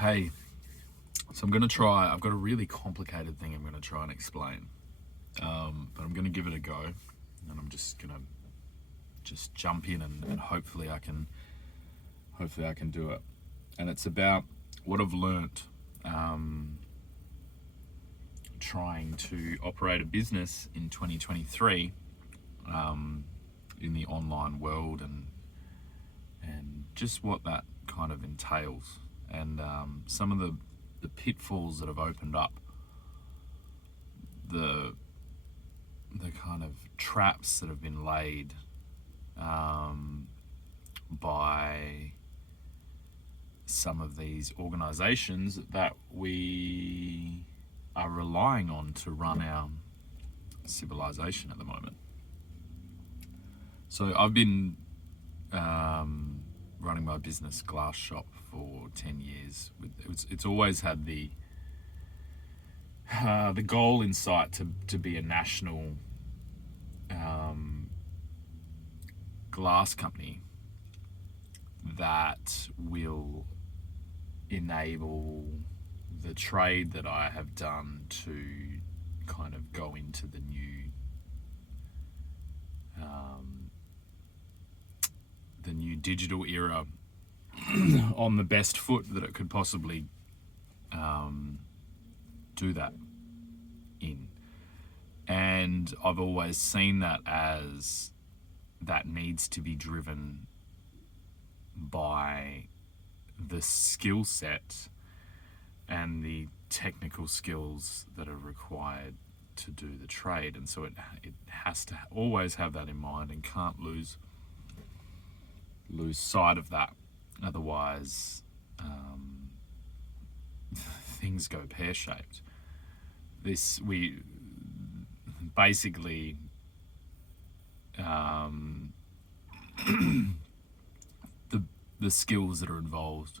Hey, so I've got a really complicated thing I'm going to try and explain, but I'm going to give it a go, and I'm just going to just jump in and hopefully I can do it. And it's about what I've learnt trying to operate a business in 2023 in the online world and just what that kind of entails and some of the pitfalls that have opened up, the kind of traps that have been laid by some of these organizations that we are relying on to run our civilization at the moment. So I've been running my business glass shop for 10 years. It's always had the goal in sight to be a national glass company that will enable the trade that I have done to kind of go into the new digital era on the best foot that it could possibly do that in. And I've always seen that as that needs to be driven by the skill set and the technical skills that are required to do the trade. And so it has to always have that in mind and can't lose sight of that. Otherwise, things go pear-shaped. We basically the skills that are involved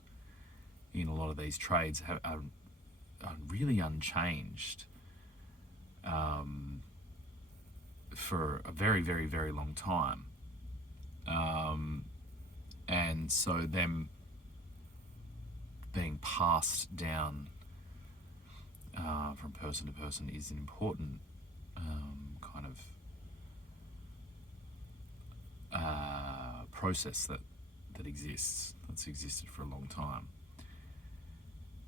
in a lot of these trades are really unchanged for a very, very, very long time. And so them being passed down from person to person is an important kind of process that exists, that's existed for a long time.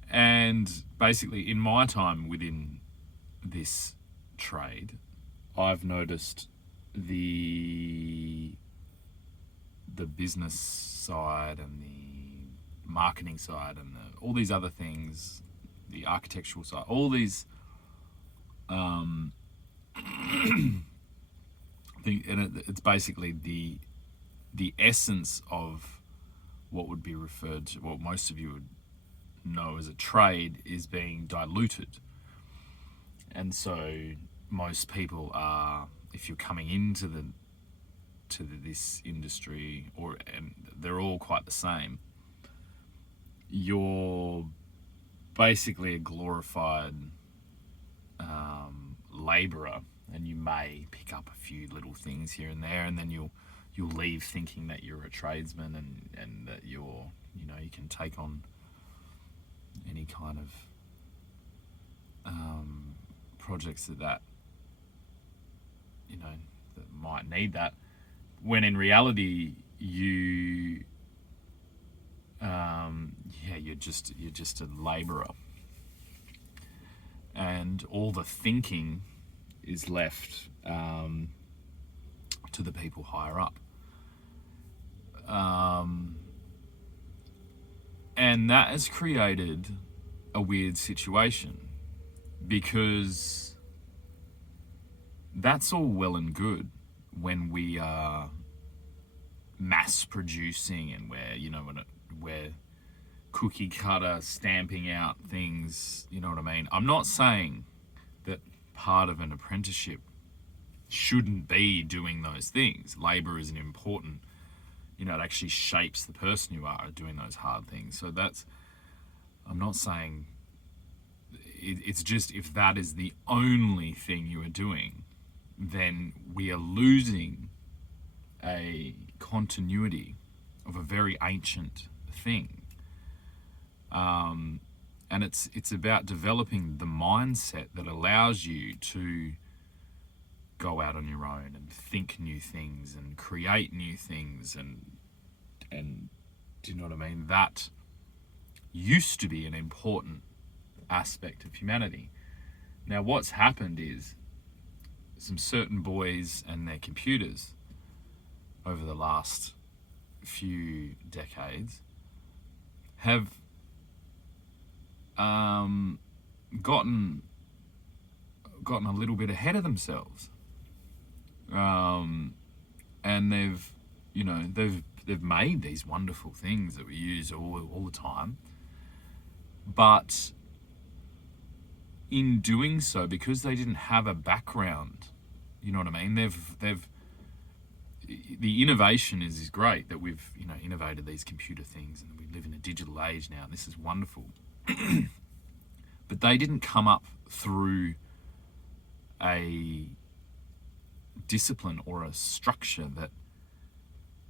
And basically, in my time within this trade, I've noticed the business side and the marketing side and all these other things, the architectural side, all these it's basically the essence of what would be referred to, what most of you would know as a trade, is being diluted. And so most people are, if you're coming into this industry, and they're all quite the same, you're basically a glorified labourer, and you may pick up a few little things here and there, and then you'll leave thinking that you're a tradesman and that you can take on any kind of projects that might need that, when in reality you're just a labourer, and all the thinking is left to the people higher up. And that has created a weird situation, because that's all well and good when we are mass producing and we're cookie cutter stamping out things, you know what I mean? I'm not saying that part of an apprenticeship shouldn't be doing those things. Labour is an important, it actually shapes the person you are doing those hard things. So I'm not saying, it's just, if that is the only thing you are doing, then we are losing a continuity of a very ancient thing. And it's about developing the mindset that allows you to go out on your own and think new things and create new things, and do you know what I mean? That used to be an important aspect of humanity. Now what's happened is some certain boys and their computers over the last few decades have gotten a little bit ahead of themselves, and they've made these wonderful things that we use all the time, but in doing so, because they didn't have a background, you know what I mean, they've the innovation is great that we've innovated these computer things, and we live in a digital age now, and this is wonderful. But they didn't come up through a discipline or a structure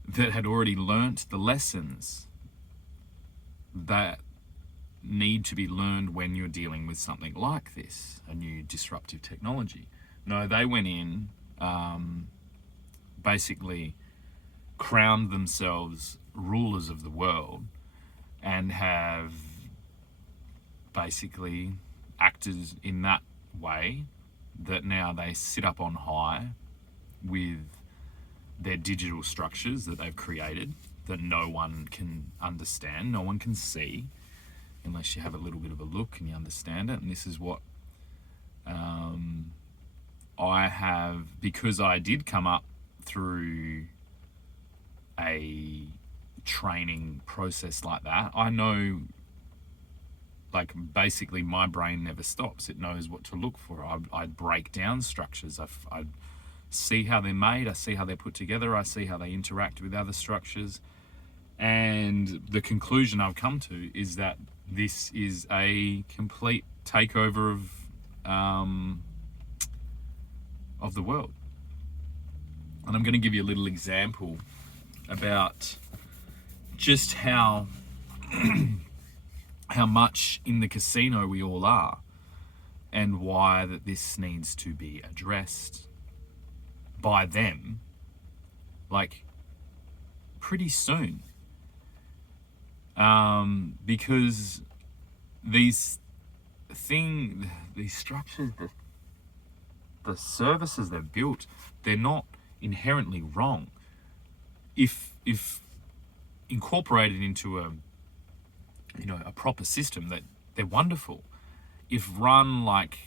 that had already learnt the lessons that need to be learned when you're dealing with something like this, a new disruptive technology. No, they went in, basically crowned themselves rulers of the world, and have basically acted in that way, that now they sit up on high with their digital structures that they've created that no one can understand, no one can see, unless you have a little bit of a look and you understand it. And this is what I have, because I did come up through a training process like that. I know, like, basically my brain never stops. It knows what to look for. I'd break down structures. I'd see how they're made. I see how they're put together. I see how they interact with other structures. And the conclusion I've come to is that this is a complete takeover of the world. And I'm going to give you a little example about just how much in the casino we all are, and why that this needs to be addressed by them, like, pretty soon. Because these structures, the services they've built, they're not inherently wrong. If incorporated into a proper system, that they're wonderful. If run like,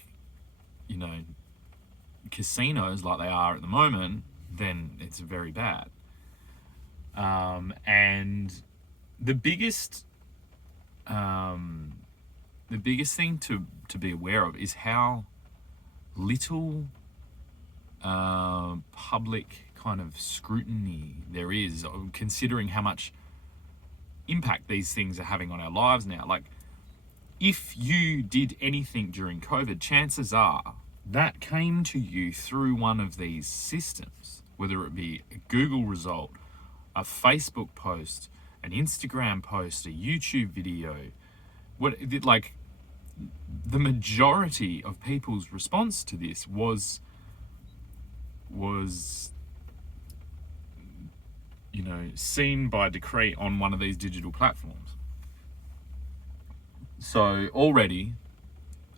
casinos like they are at the moment, then it's very bad. And the biggest thing to be aware of is how little public kind of scrutiny there is, considering how much impact these things are having on our lives now. Like, if you did anything during COVID, chances are that came to you through one of these systems, whether it be a Google result, a Facebook post, an Instagram post, a YouTube video. The majority of people's response to this was seen by decree on one of these digital platforms. So already,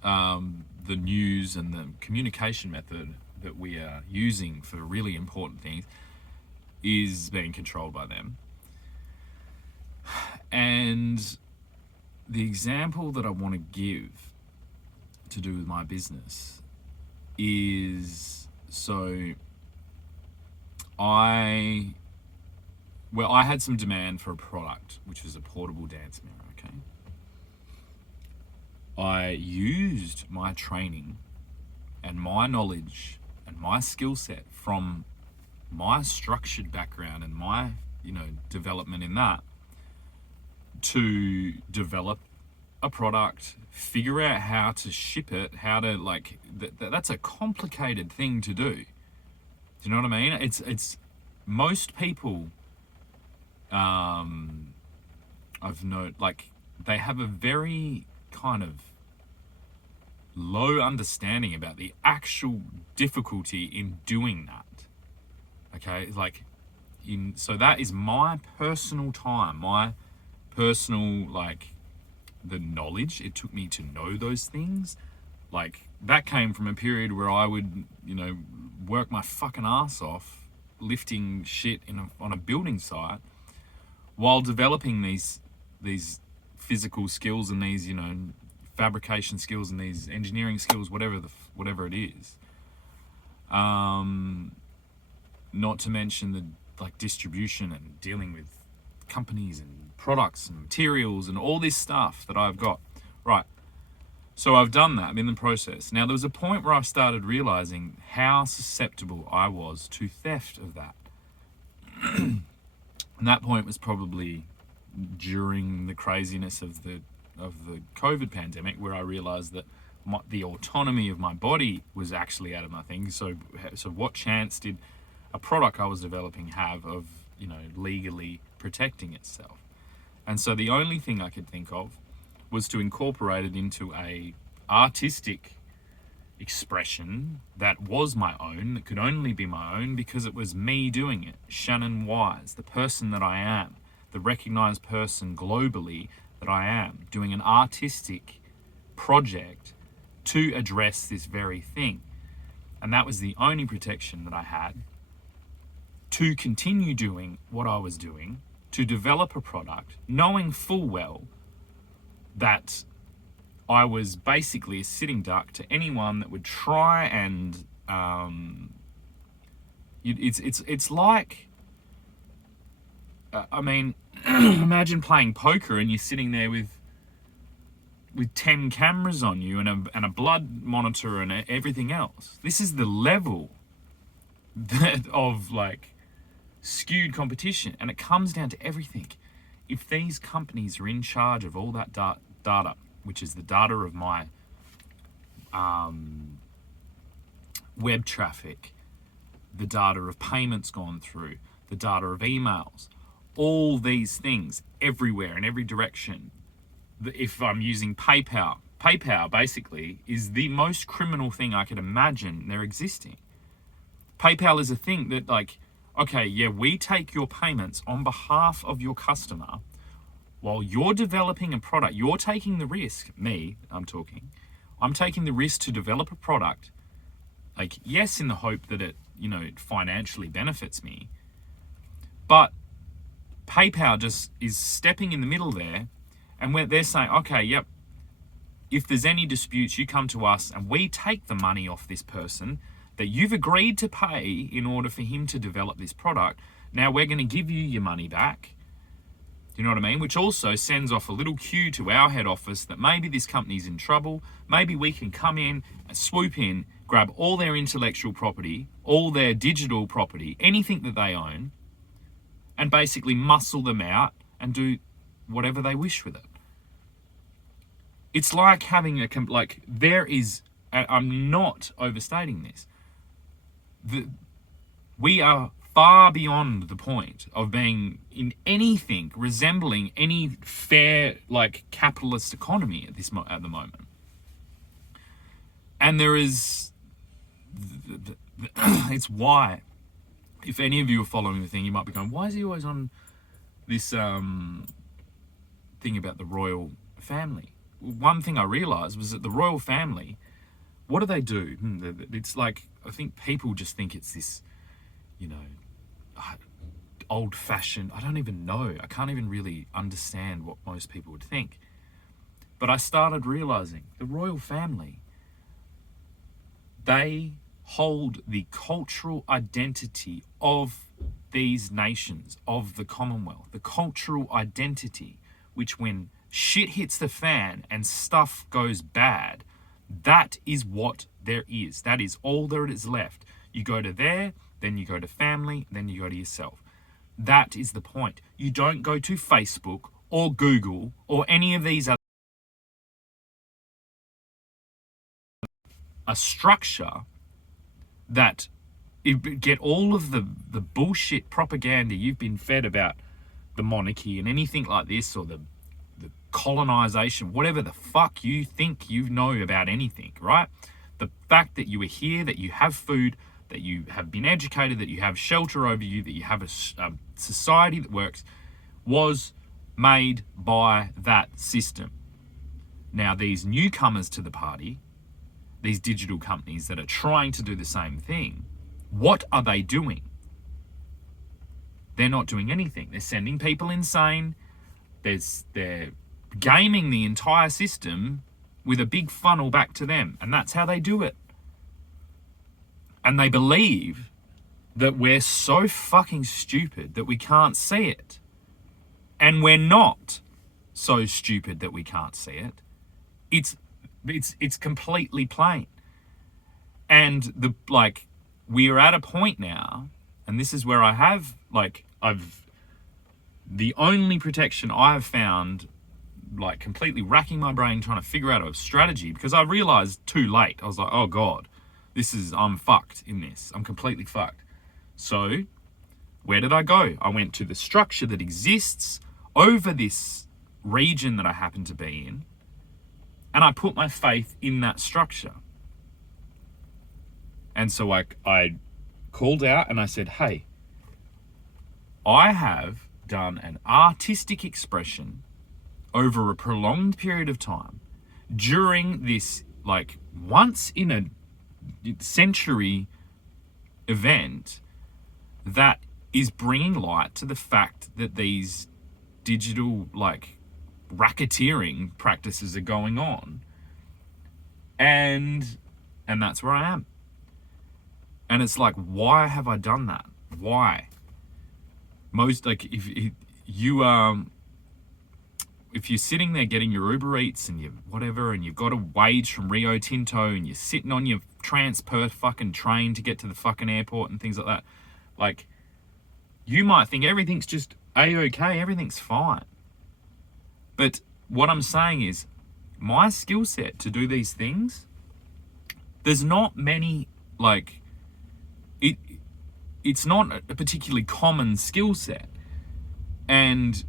the news and the communication method that we are using for really important things is being controlled by them. And the example that I want to give to do with my business is, so I had some demand for a product, which was a portable dance mirror, okay? I used my training and my knowledge and my skill set from my structured background and my, development in that, to develop a product, figure out how to ship it, how to, that's a complicated thing to do. Do you know what I mean? It's most people, I've known, they have a very kind of low understanding about the actual difficulty in doing that. Okay, like so that is my personal time, my personal, like, the knowledge it took me to know those things. Like, that came from a period where I would, work my fucking ass off lifting shit on a building site while developing these physical skills and these, fabrication skills and these engineering skills, whatever it is. Not to mention the, like, distribution and dealing with companies and products and materials and all this stuff that I've got. Right. So I've done that. I'm in the process. Now, there was a point where I started realizing how susceptible I was to theft of that. And that point was probably during the craziness of the COVID pandemic, where I realized that the autonomy of my body was actually out of my thing. So what chance did a product I was developing have of, legally protecting itself? And so the only thing I could think of was to incorporate it into a artistic expression that was my own, that could only be my own because it was me doing it. Shannon Wise, the person that I am, the recognized person globally that I am, doing an artistic project to address this very thing. And that was the only protection that I had to continue doing what I was doing, to develop a product, knowing full well that I was basically a sitting duck to anyone that would try and it's like, imagine playing poker and you're sitting there with 10 cameras on you and a blood monitor and everything else. This is the level of, like, skewed competition, and it comes down to everything. If these companies are in charge of all that data, which is the data of my web traffic, the data of payments gone through, the data of emails, all these things everywhere in every direction. If I'm using PayPal basically is the most criminal thing I could imagine there existing. PayPal is a thing that, like, okay, yeah, we take your payments on behalf of your customer while you're developing a product. You're taking the risk. I'm taking the risk to develop a product, like, yes, in the hope that it financially benefits me, but PayPal just is stepping in the middle there, and where they're saying, okay, yep, if there's any disputes, you come to us and we take the money off this person that you've agreed to pay in order for him to develop this product. Now we're going to give you your money back. You know what I mean? Which also sends off a little cue to our head office that maybe this company's in trouble. Maybe we can come in, swoop in, grab all their intellectual property, all their digital property, anything that they own, and basically muscle them out and do whatever they wish with it. It's like having I'm not overstating this. We are far beyond the point of being in anything resembling any fair, like, capitalist economy at the moment. And there is, it's why, if any of you are following the thing, you might be going, why is he always on this thing about the royal family? One thing I realized was that the royal family, what do they do? It's like, I think people just think it's this, old-fashioned, I don't even know. I can't even really understand what most people would think. But I started realizing the royal family, they hold the cultural identity of these nations, of the Commonwealth, the cultural identity, which when shit hits the fan and stuff goes bad, that is what there is. That is all there is left. You go to there, then you go to family, then you go to yourself. That is the point. You don't go to Facebook or Google or any of these other, a structure that get all of the bullshit propaganda you've been fed about the monarchy and anything like this, or the colonization, whatever the fuck you think you know about anything, right? The fact that you are here, that you have food, that you have been educated, that you have shelter over you, that you have a society that works, was made by that system. Now, these newcomers to the party, these digital companies that are trying to do the same thing, what are they doing? They're not doing anything. They're sending people insane. They're gaming the entire system with a big funnel back to them. And that's how they do it. And they believe that we're so fucking stupid that we can't see it. And we're not so stupid that we can't see it. It's completely plain. And we are at a point now, and this is where I have the only protection I have found, completely racking my brain trying to figure out a strategy, because I realized too late. I was like, oh God, I'm fucked in this. I'm completely fucked. So where did I go? I went to the structure that exists over this region that I happen to be in, and I put my faith in that structure. And so I called out and I said, hey, I have done an artistic expression over a prolonged period of time during this once in a century event that is bringing light to the fact that these digital racketeering practices are going on, and that's where I am. And it's why have I done that? Why? If you're sitting there getting your Uber Eats and and you've got a wage from Rio Tinto and you're sitting on your Transperth fucking train to get to the fucking airport and things like that, you might think everything's just A-okay, everything's fine. But what I'm saying is, my skill set to do these things, there's not many, it's not a particularly common skill set. And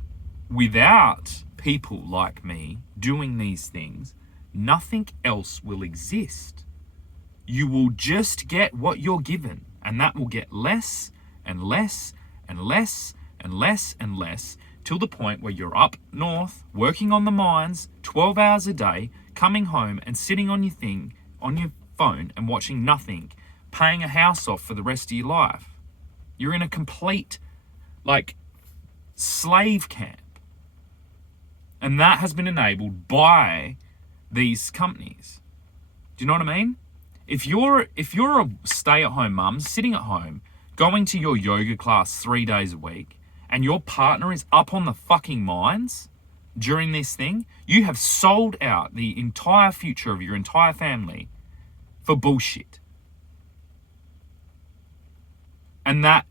without people like me doing these things, nothing else will exist. You will just get what you're given, and that will get less and less and less and less and less, till the point where you're up north, working on the mines, 12 hours a day, coming home and sitting on your phone and watching nothing, paying a house off for the rest of your life. You're in a complete, slave camp. And that has been enabled by these companies. Do you know what I mean? If you're a stay-at-home mum, sitting at home, going to your yoga class 3 days a week, and your partner is up on the fucking mines during this thing, you have sold out the entire future of your entire family for bullshit. And the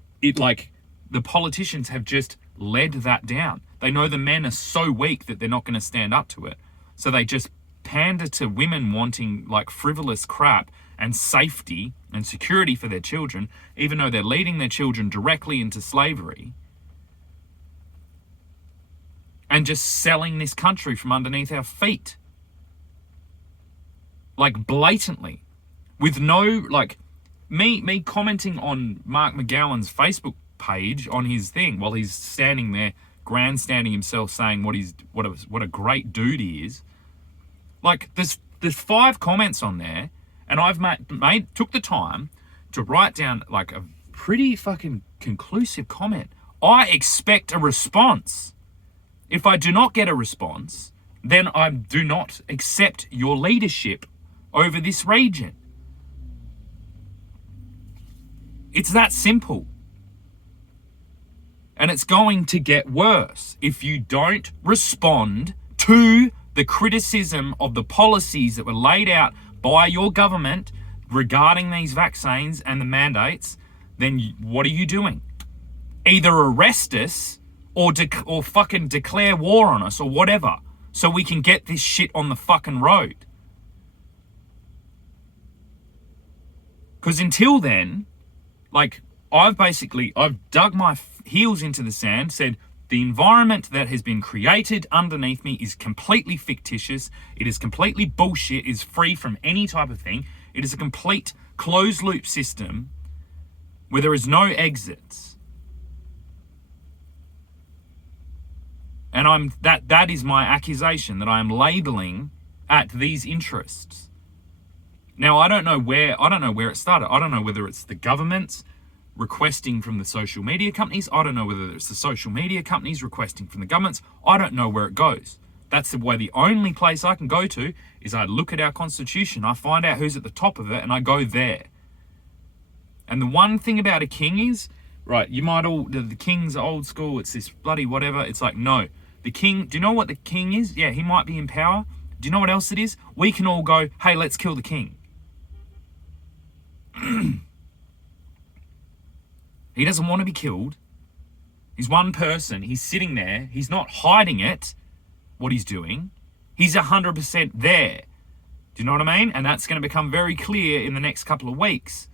politicians have just led that down. They know the men are so weak that they're not going to stand up to it. So they just pander to women wanting frivolous crap and safety and security for their children, even though they're leading their children directly into slavery, and just selling this country from underneath our feet. Blatantly. With no, me commenting on Mark McGowan's Facebook page on his thing while he's standing there grandstanding himself saying what a great dude he is. There's 5 comments on there, and I've took the time to write down a pretty fucking conclusive comment. I expect a response. If I do not get a response, then I do not accept your leadership over this region. It's that simple. And it's going to get worse if you don't respond to the criticism of the policies that were laid out by your government regarding these vaccines and the mandates. Then what are you doing? Either arrest us or fucking declare war on us or whatever, so we can get this shit on the fucking road. Because until then, I've dug my heels into the sand, said, The environment that has been created underneath me is completely fictitious. It is completely bullshit. It is free from any type of thing. It is a complete closed loop system where there is no exits. And that is my accusation, that I am labeling at these interests. Now I don't know where it started. I don't know whether it's the governments requesting from the social media companies. I don't know whether it's the social media companies requesting from the governments. I don't know where it goes. That's the only place I can go to is I look at our constitution, I find out who's at the top of it, and I go there. And the one thing about a king is, right, you might all, the king's old school, it's this bloody whatever. It's like, no. The king, do you know what the king is? Yeah, he might be in power. Do you know what else it is? We can all go, hey, let's kill the king. He doesn't want to be killed. He's one person. He's sitting there. He's not hiding it, what he's doing. He's 100% there. Do you know what I mean? And that's going to become very clear in the next couple of weeks.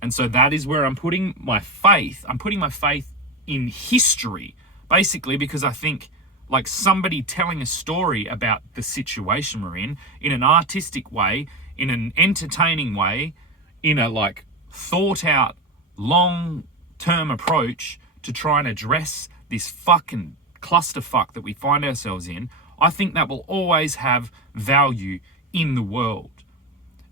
And so that is where I'm putting my faith. I'm putting my faith in history, basically, because I think like somebody telling a story about the situation we're in an artistic way, in an entertaining way, in a like thought out long-term approach to try and address this fucking clusterfuck that we find ourselves in, I think that will always have value in the world.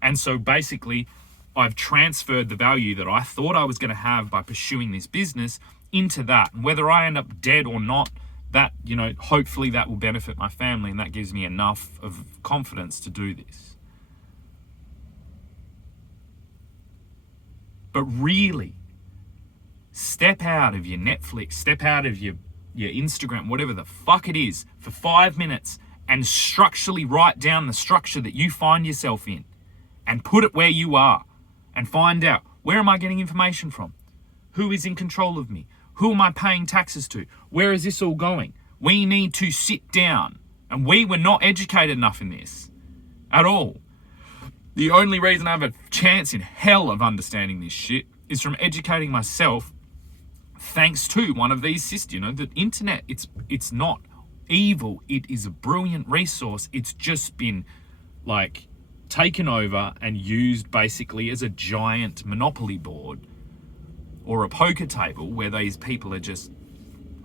And so basically, I've transferred the value that I thought I was going to have by pursuing this business into that. And whether I end up dead or not, that, you know, hopefully that will benefit my family, and that gives me enough of confidence to do this. But really, step out of your Netflix, step out of your Instagram, whatever the fuck it is, for 5 minutes and structurally write down the structure that you find yourself in and put it where you are and find out, where am I getting information from? Who is in control of me? Who am I paying taxes to? Where is this all going? We need to sit down, and we were not educated enough in this at all. The only reason I have a chance in hell of understanding this shit is from educating myself thanks to one of these systems. You know, the internet, it's not evil. It is a brilliant resource. It's just been like taken over and used basically as a giant monopoly board or a poker table where these people are just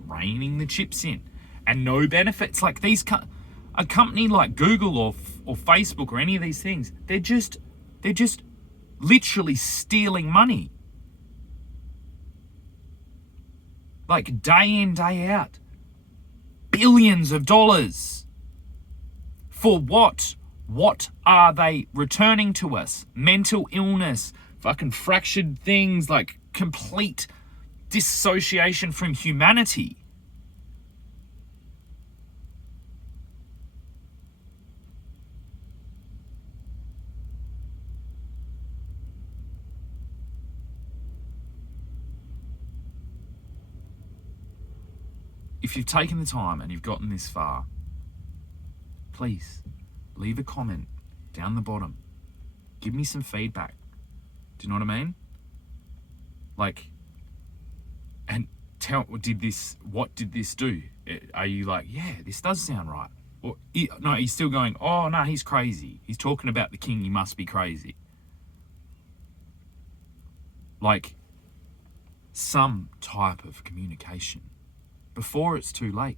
raining the chips in and no benefits. Like these a company like Google or Facebook or any of these things, they're just literally stealing money. Like day in, day out. Billions of dollars. For what? What are they returning to us? Mental illness, fucking fractured things, like complete dissociation from humanity. If you've taken the time and you've gotten this far, please leave a comment down the bottom. Give me some feedback. Do you know what I mean? Like, and tell, what did this do? Are you like, yeah, this does sound right? Or no, he's still going, oh no, he's crazy. He's talking about the king, he must be crazy. Like, some type of communication before it's too late.